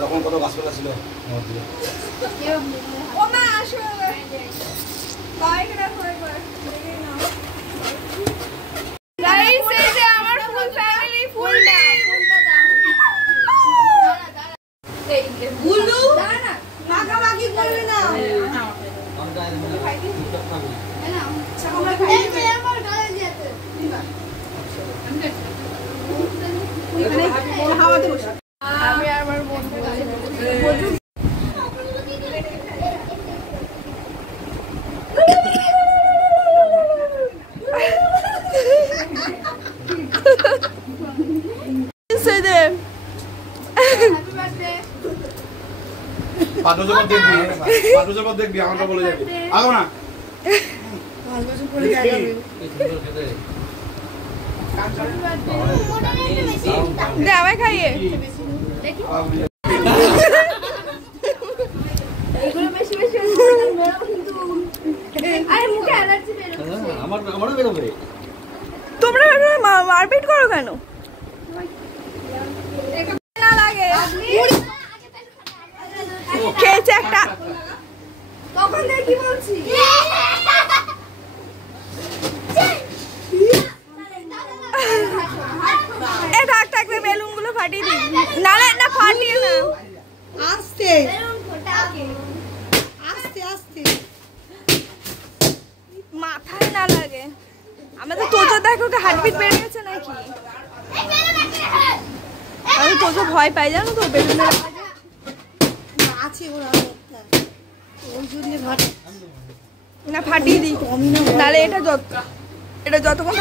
তখন কত গাছপালা ছিল দেখবি আমাকে বলে যাবি আগো না আমায় খাইয়ে তোমরা মারপিট করো কেন? না লাগে খেয়েছে একটা তখন কি বলছি থাক থাক বেলুন গুলো ফাটিয়ে দিই নালে না ফাটিয়ে না আস্তে আস্তে আস্তে মাথায় না লাগে আমাদের তোজো দেখো ওটা হার্টবিট বেড়ে গেছে নাকি আমি তোজো ভয় পাই জানো তো বেলুনের আছে ওরা ওই জন্য না ফাটিয়ে দিই নালে এটা যতক্ষণ